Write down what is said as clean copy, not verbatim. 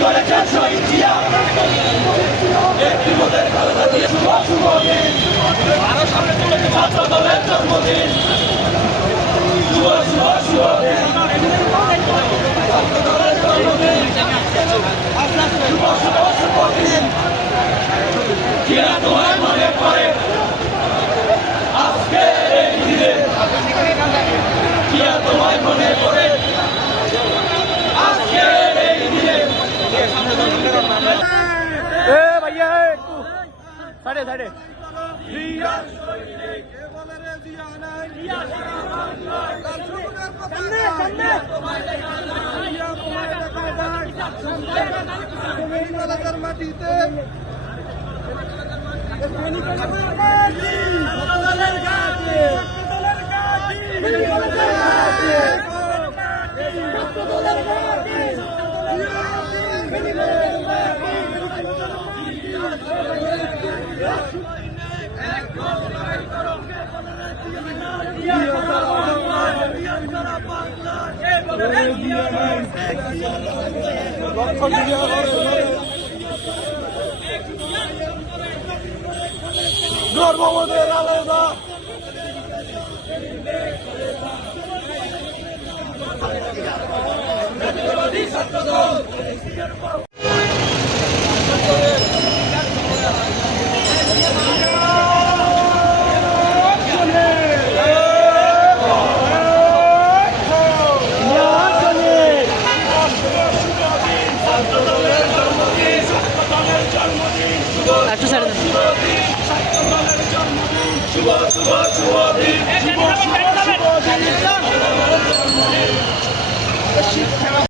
করেছেন শহীদ জিয়া একটি মোদের খালেদা দিয়ে শুভ শুভ দিন আরো সামনে তুলেছে ছাত্র দলের জন্মদিন শুভ শুভ শুভ দিন ছাত্র দলের জন্মদিন শুভ শুভ শুভ দিন জিয়া তোমায় মনে পড়ে আজকে এই দিনে জিয়া তোমায় মনে পড়ে আজকে এই দিনে भैया एकटू साढ़े साढ़े মাটিতে ধর্মমতের আলাদা